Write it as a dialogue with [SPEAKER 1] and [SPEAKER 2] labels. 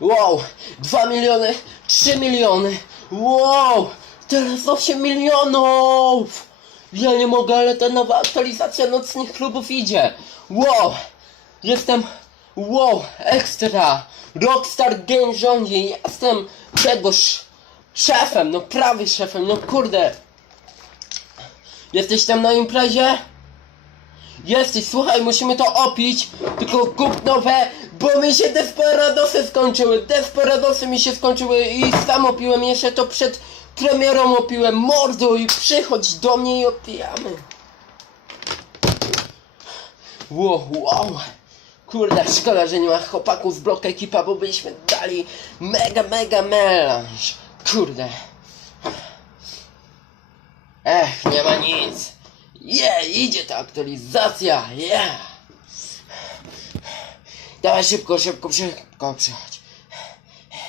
[SPEAKER 1] Wow, 2 miliony, 3 miliony. Wow, teraz 8 milionów. Ja nie mogę, ale ta nowa aktualizacja nocnych klubów idzie. Wow, jestem, wow, ekstra. Rockstar Game rządzi, jestem czegoś szefem, no prawie szefem, no kurde. Jesteś tam na imprezie? Jesteś, słuchaj, musimy to opić, tylko kup nowe, bo mi się Desperadosy skończyły, Desperadosy mi się skończyły i sam opiłem, jeszcze to przed premierą opiłem, mordo i przychodź do mnie i opijamy. Wow, wow, kurde, szkoda, że nie ma chłopaków z bloku ekipa, bo byśmy dali mega, mega melanż, kurde. Ech, nie ma nic. Je, idzie ta aktualizacja, je. Dawaj szybko, szybko, szybko przychodź.